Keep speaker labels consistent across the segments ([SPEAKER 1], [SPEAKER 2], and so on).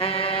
[SPEAKER 1] Uh...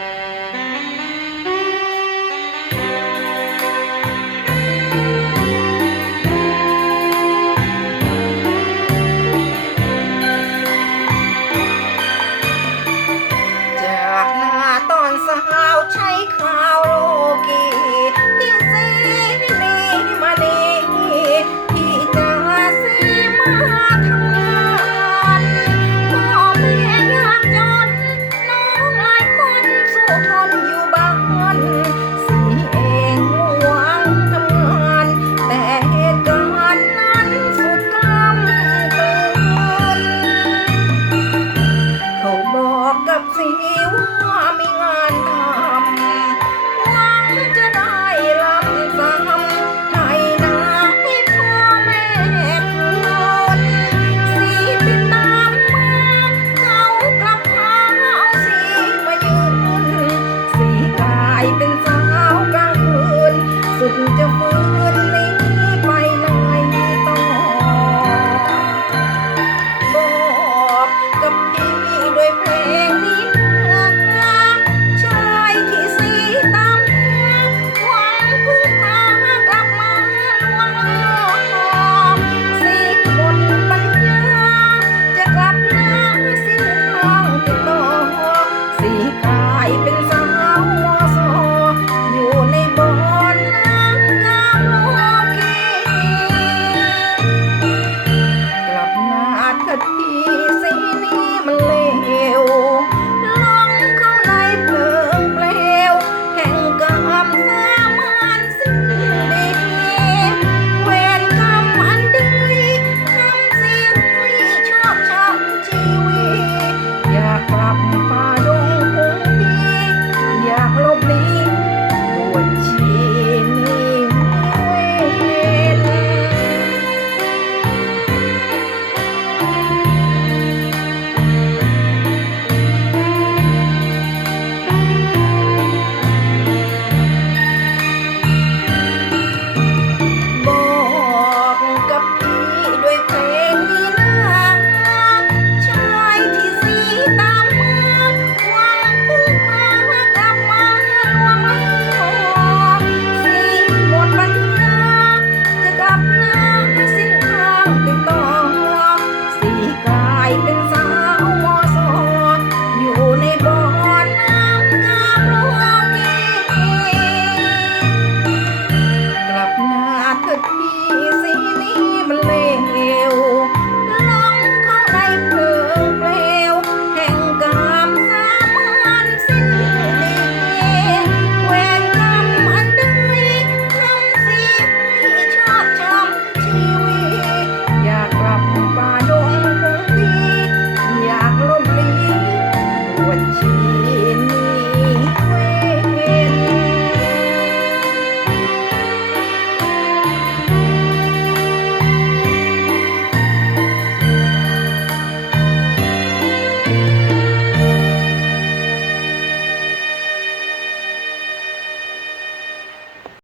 [SPEAKER 1] มีว่ามีงานทำหวังจะได้ลำซ้ำไถนาใพ่อแม่คนสีติดตามมาเขากลับพาาสีมายืนสีกลายเป็นสาวกลางคืน สุดจะฟื้น lugar.